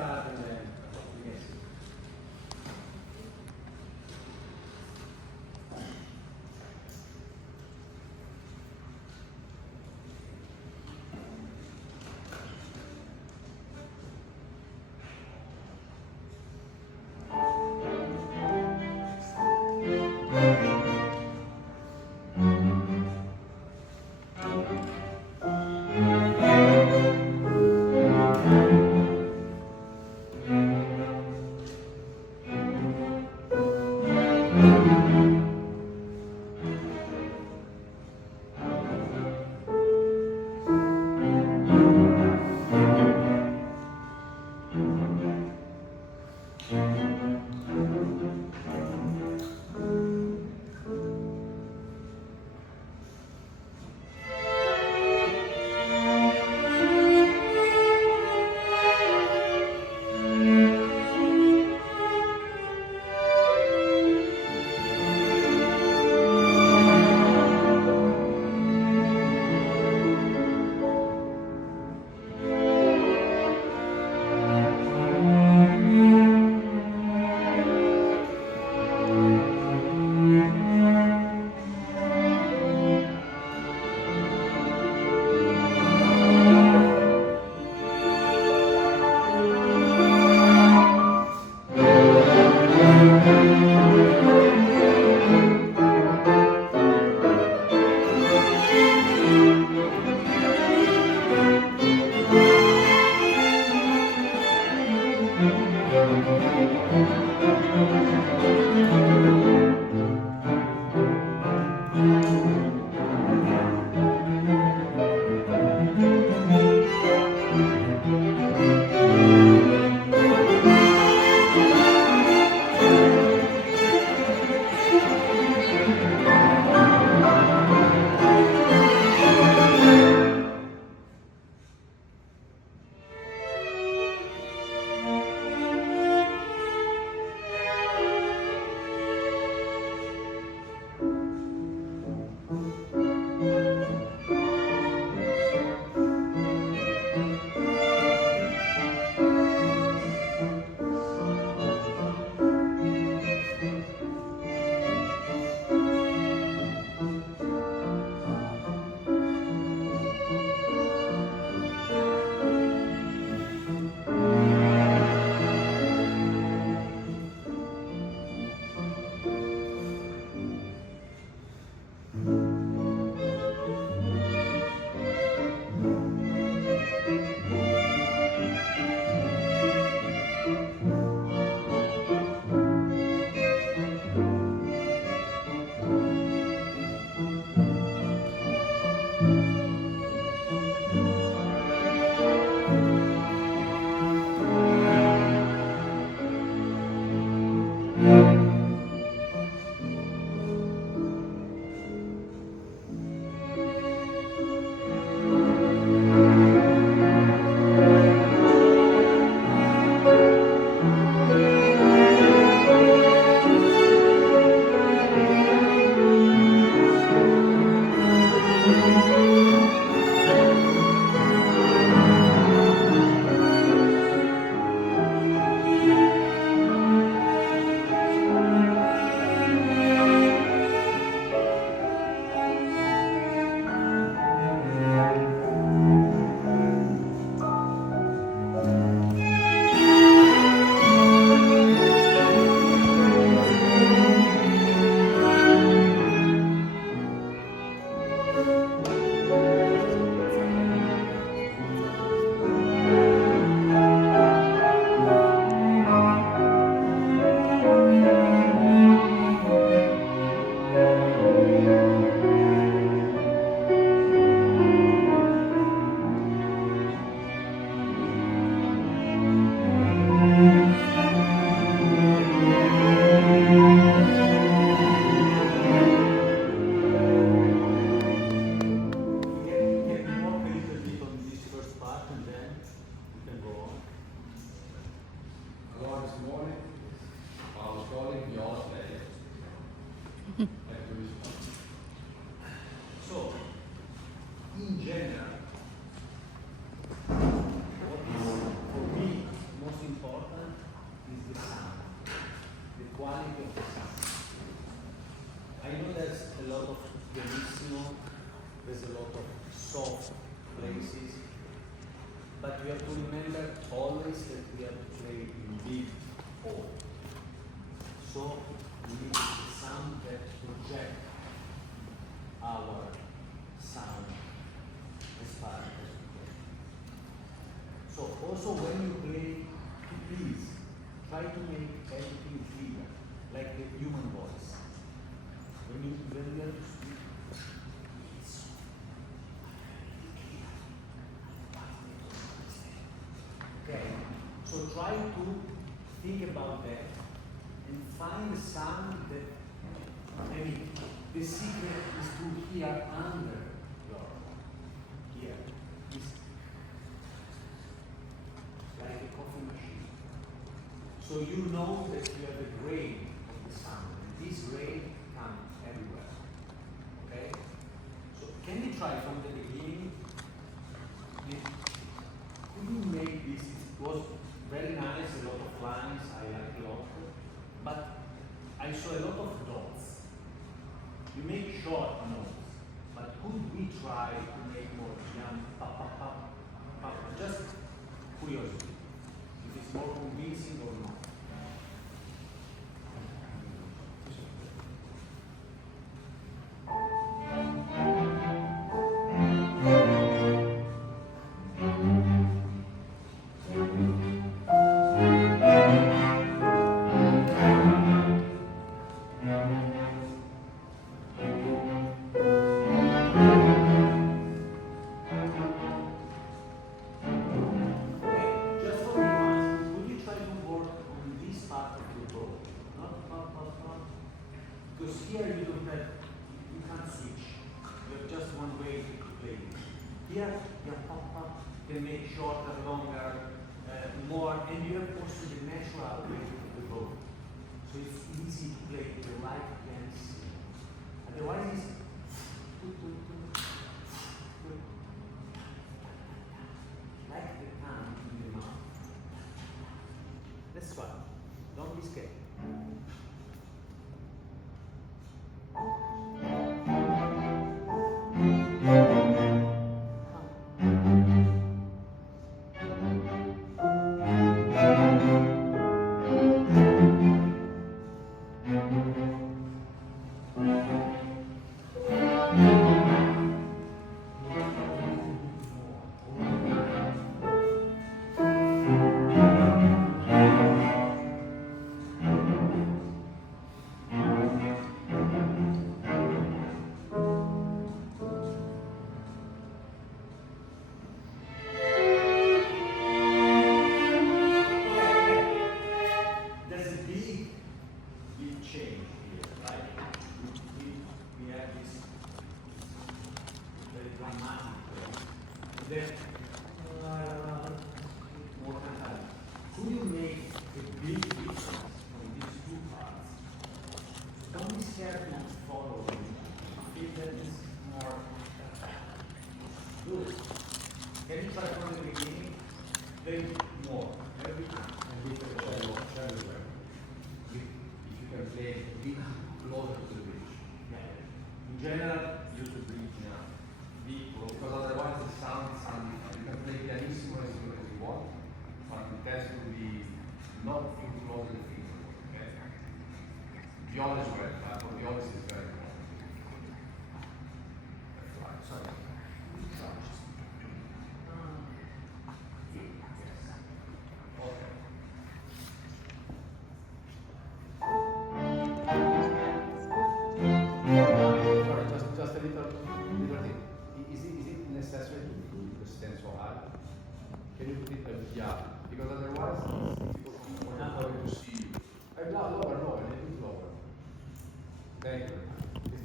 start and then yes. we have to play in big O. So we need a sound that projects our sound as far as we can. So also when you play, please try to make everything clear, like the human voice. When you have to speak, it's okay. So try to think about that and find a sound that, I mean, the secret is to hear under your ear. It's like a coffee machine. So you know that you have a grain of the sound, and this grain comes everywhere. Okay? So can you try from the beginning? Could you make this? It was very nice, a lot of lines, I like a lot, but I saw a lot of dots. You make short notes, but could we try to make more young pop, pop, pop, pop? Just curiosity, if it's more convincing or not.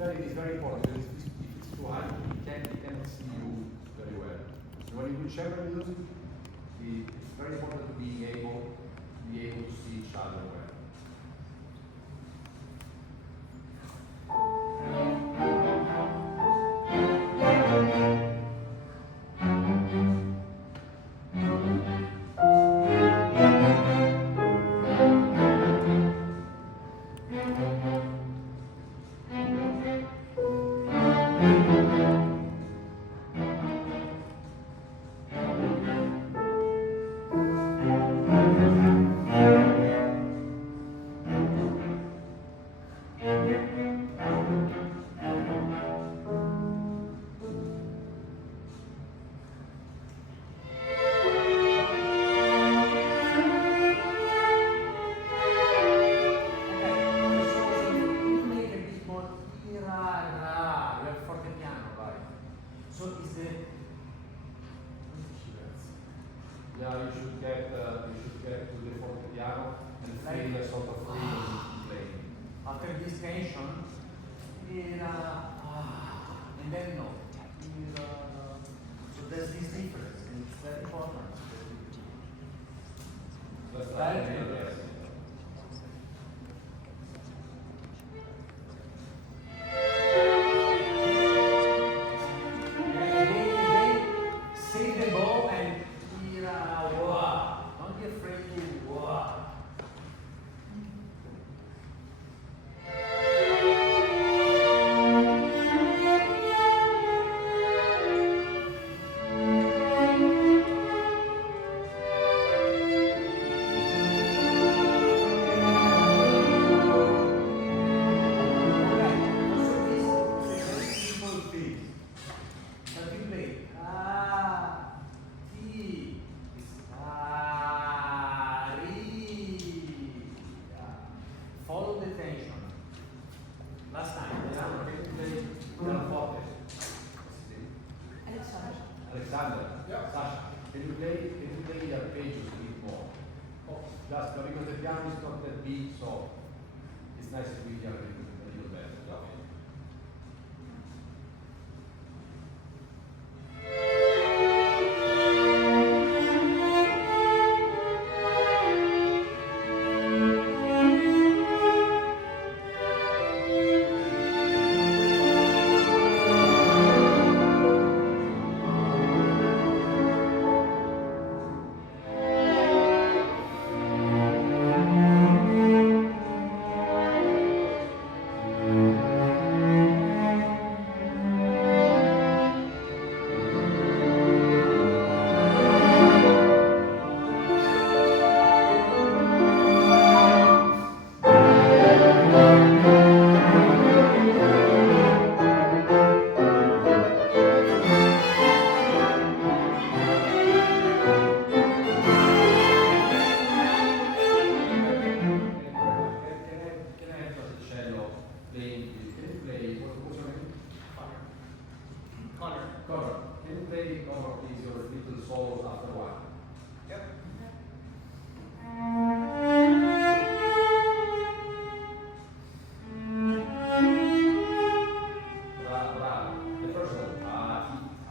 It's very important because if it's too high, it cannot see you very well. So when you do chamber music, it's very important to be able to see each other well. piano and feel a sort of freedom in playing. After this tension, and then no. So there's this difference, and it's very important. Let's Very try good. it. Again, save the ball and wow. Don't be afraid to wow. Follow the tension. Last time. Can you play pianoforte? Alexander. Yeah. Sasha, can you play the arpeggios a bit more? Oh, just because the piano is not that big, so it's nice if we hear a little better. Okay. Can I have the cello playing? Can you play? What's your name? Connor. Connor. Can you play Connor, please, your little solos after one? Yep. Bravo. The first one.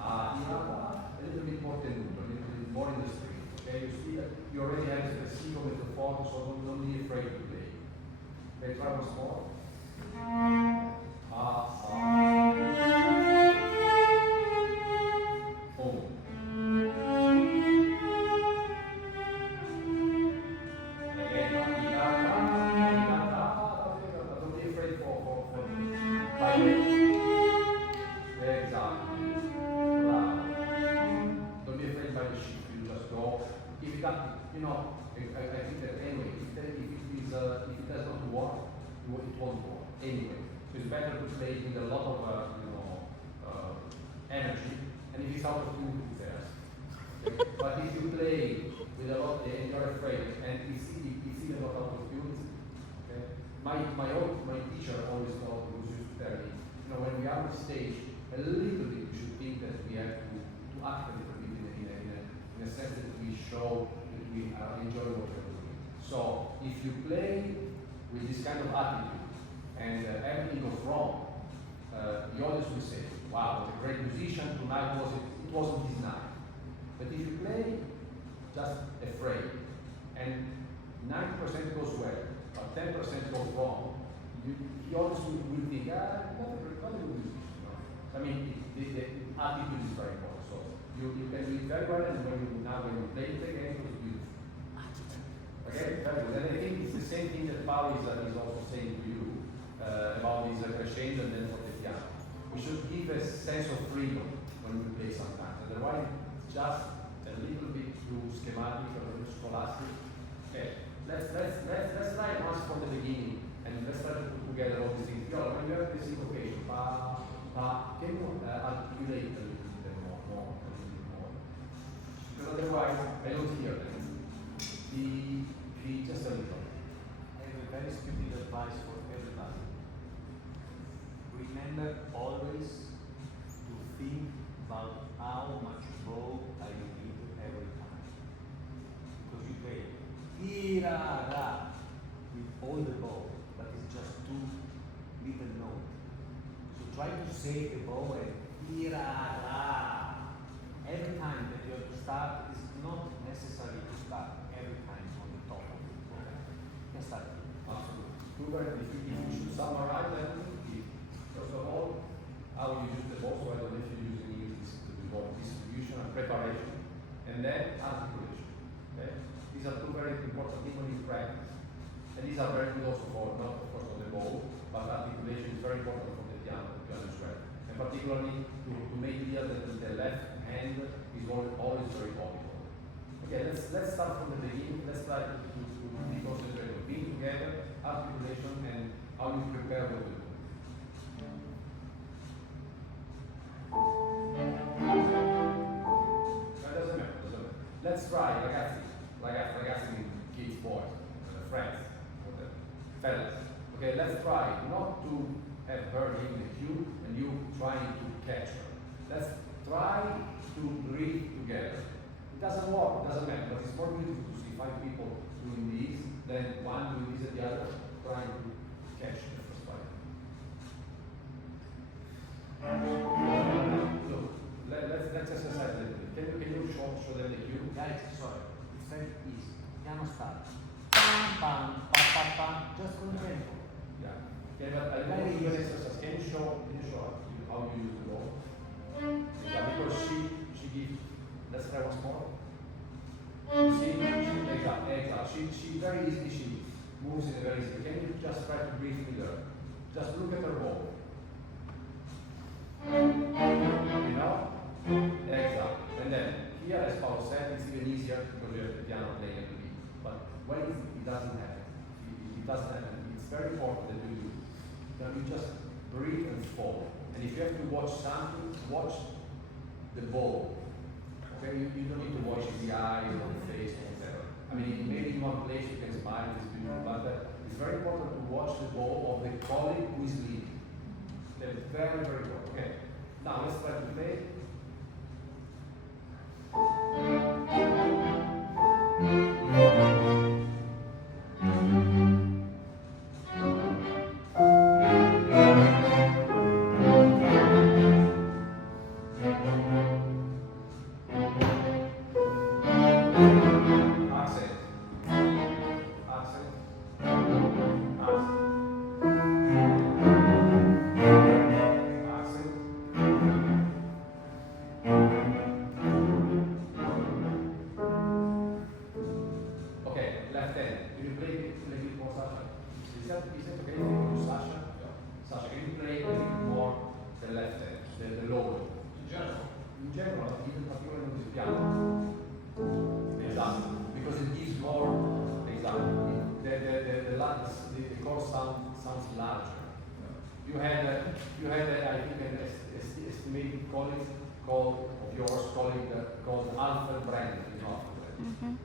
A little bit more tenuto, a little bit more in the string. Okay, you see that you already have the spessino with the forte, so don't be afraid to play. Okay, try once more. Oh. Again, don't be afraid for exactly. Bravo. Don't be afraid by the shift, you just go. If it up, you know, I think that anyway, if it does not work, it won't work anyway. So it's better to play with a lot of energy, and if it's out of tune, who cares? Okay? But if you play with a lot and you're afraid, and it's even not out of tune, okay? My teacher always used to tell me, you know, when we are on stage, a little bit we should think that we have to act a little bit in a sense that we show that we enjoy what we're doing. So if you play with this kind of attitude and everything goes wrong, the audience will say, wow, what a great musician, tonight it wasn't his night. But if you play just afraid and 90% goes well, but 10% goes wrong, the audience will think, not a good musician. No? I mean, the attitude is very important. So you can do it very well, and when you play it again, it's beautiful. Okay, very good. And I think it's the same thing that Paul is also saying to you about this crescendo and then fortepiano. We should give a sense of freedom when we play sometimes. Otherwise, it's just a little bit too schematic or a little scholastic. Okay, let's try once from the beginning, and let's try to put together all these things. When you have this invocation, can you articulate a little bit more? Because otherwise, I don't hear them. Just a little. I have a very stupid advice for everybody. Remember always to think about how much bow I need every time. Because you pay. ra with all the bow, but it's just two little notes. So try to say the bow and ira ra. Every time that you have to start, it's not necessary to start every time on the top of the bow. You can start. Absolutely. If you should summarize everything, first of all, how you use the bow, so I don't know if you use in English the word distribution and preparation, and then articulation. Okay? These are two very important things when you practice. And these are very good also for, not of course on the bow, but articulation is very important for the piano to understand. And particularly to make clear that the left hand is always very audible. Okay, let's start from the beginning. Let's try to be concentrated on being together, articulation, and how you prepare what you do. Doesn't matter. Let's try, ragazzi mean kids, boys, friends, fellas. Okay, let's try not to have her in the cue and you trying to catch her. Let's try to breathe together. It doesn't work, it doesn't matter, but it's more beautiful to see 5 people doing this than one doing this and the other trying to catch the first one. Look, let's exercise a little bit. Can you show them the cue? Guys, sorry, it's very easy. Piano start. Pam, pam, pam, pam, pam. Just con tempo. Yeah. Okay, but I want to do an exercise. Can you show how you use the bow? Yeah, because she gives. Let's try once more. See, exactly. She very easily she moves in a very easy. Can you just try to breathe with her? Just look at her bow. You know? Exactly. And then here, as Paul said, it's even easier because you have the piano playing at the beat. But when it doesn't happen, it doesn't happen. It's very important that you just breathe and follow. And if you have to watch something, watch the bow. Okay, you don't need to watch the eyes or the face or whatever. I mean, maybe in one place you can smile, it's beautiful, but it's very important to watch the bow of the colleague who is leading. That's very, very important. Okay. Now let's try to play.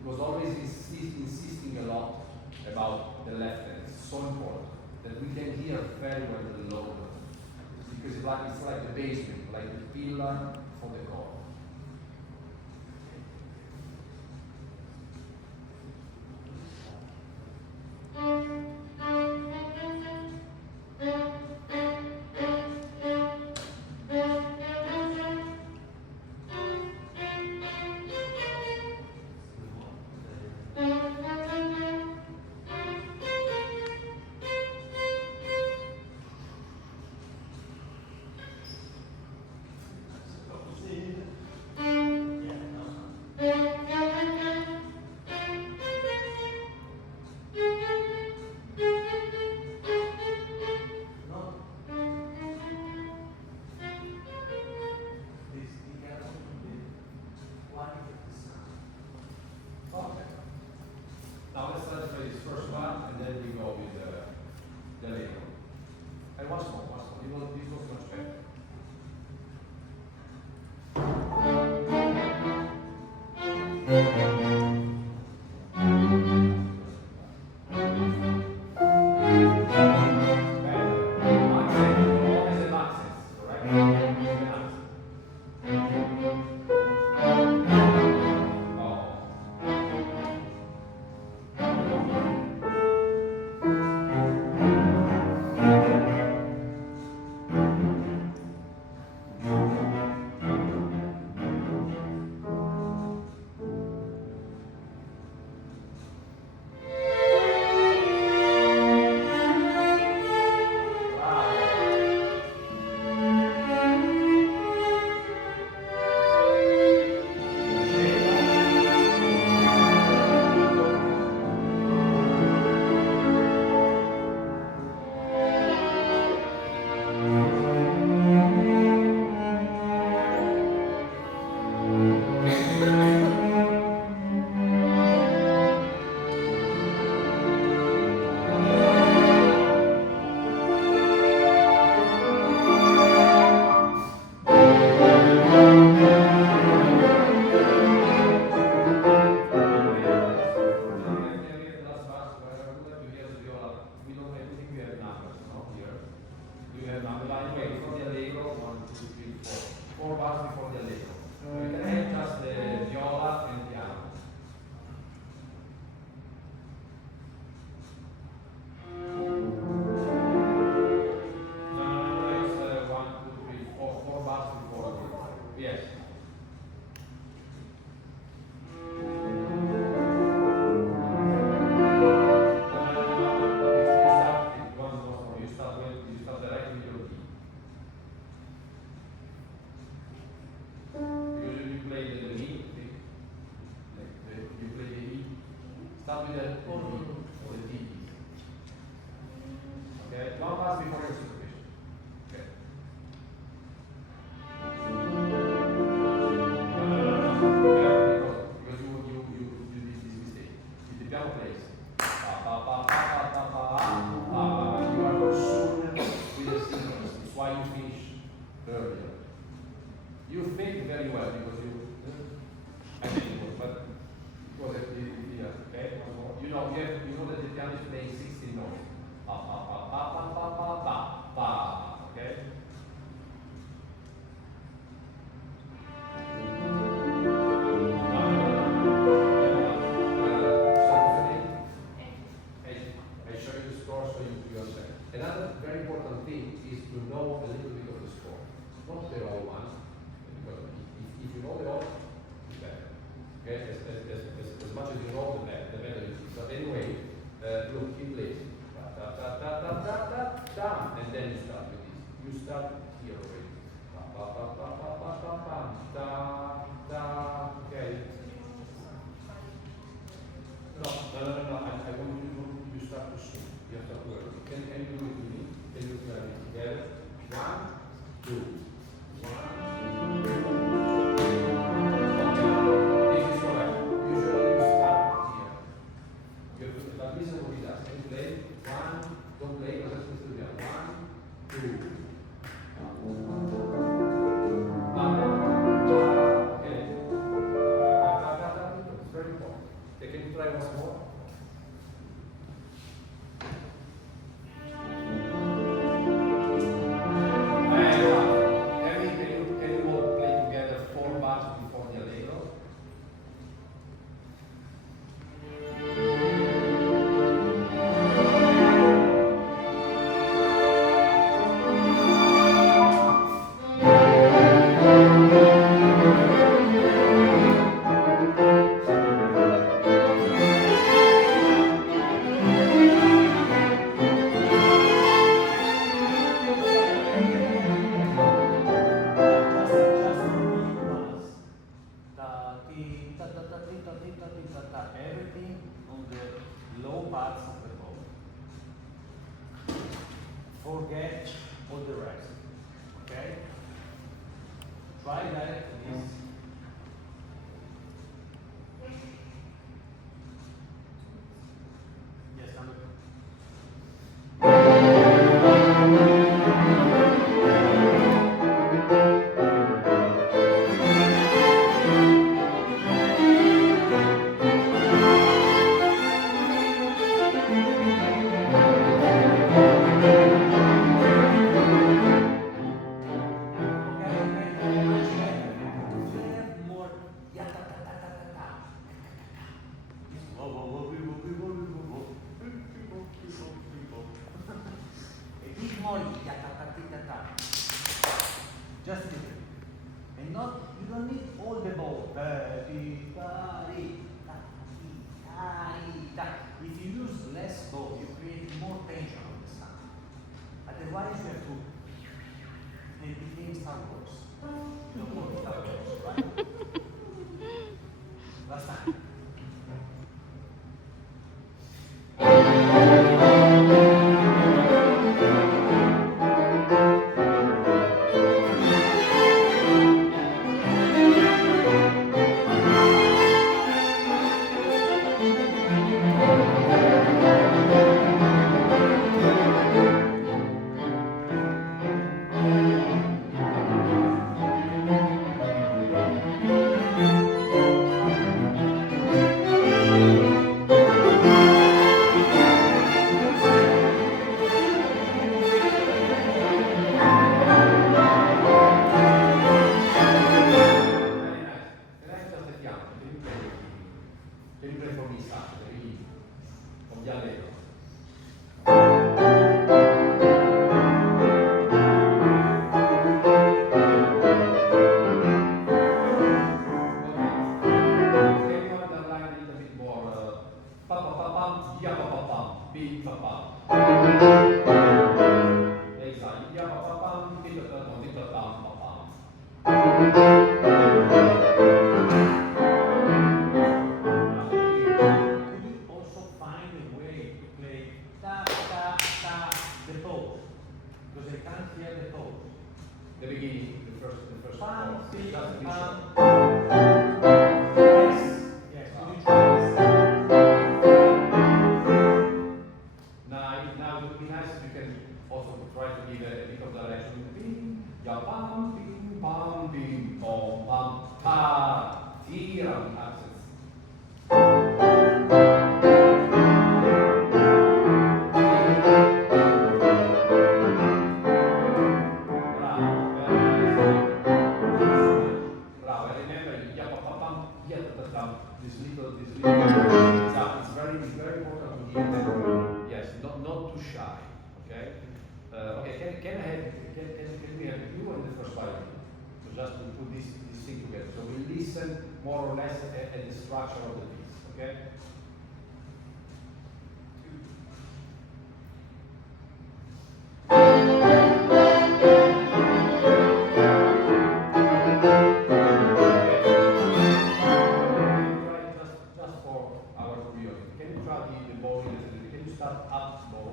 Was always insisting a lot about the left hand. It's so important that we can hear very well the low note because it's like the basement, like the pillar for the chord. know, you know that the piano is playing 16 notes. Pa pa pa pa pa pa pa pa pa. Okay? I show you the score so you understand. Another very important thing is to know a little bit of the score. Not the whole one, because if you know the whole, it's better. Okay, as much as you know, the better it is. But anyway, look, keep listening. Da da da da da da da, and then you start with this. You start here already. Pa pa pa pa pa pa pa pa da da. Okay. No. I want you start to sing. You have to work. Can you do it with me? Can you do it together? 1, 2. 1, 2. Okay. This is correct. Usually you start here. You have to start listening what he does. Can you play? 1, don't play, but let's listen to the other. 1, 2. Okay. It's very important. Can you try once more? Can you all play together 4 bars before the allegro? Everything on the low parts of the bow. Forget all the rest. Okay? Try that this. Yes, I'm just a little. And not, you don't need all the bow. If you use less bow, you create more tension on the sound. Otherwise, you have to, it became Star Wars. You don't want Star Wars, right? Last time. The beginning, the first chord. Yes, could you try this? Now it would be nice if you can also try to give a bit of direction. Bing, ya bam, bing, bam, bing, bom, bam, ta, tira, accents. here, then yes, not too shy. Okay. Okay. Can we have you and the first violin? So just to put this thing together. So we listen more or less at the structure of the piece. Okay. Just for our curiosity, can you try the bow? Can you start up bow?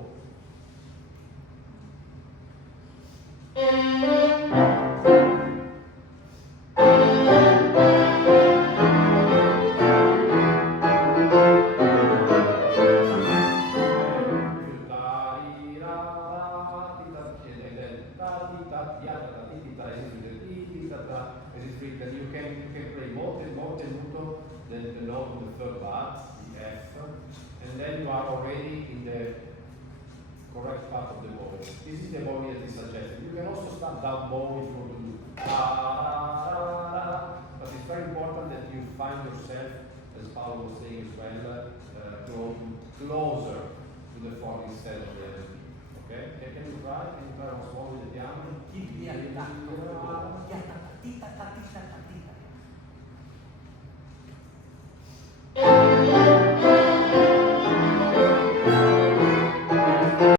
As it's written, you can play more tenuto than the note in the third bar, the F, and then you are already in the correct part of the bow. This is the bow that is suggested. You can also start down bow if you want to do but it's very important that you find yourself, as Paolo was saying as well, closer to the fourth instead of the other. Okay? Can you try? Can you try once more with the piano? Keep the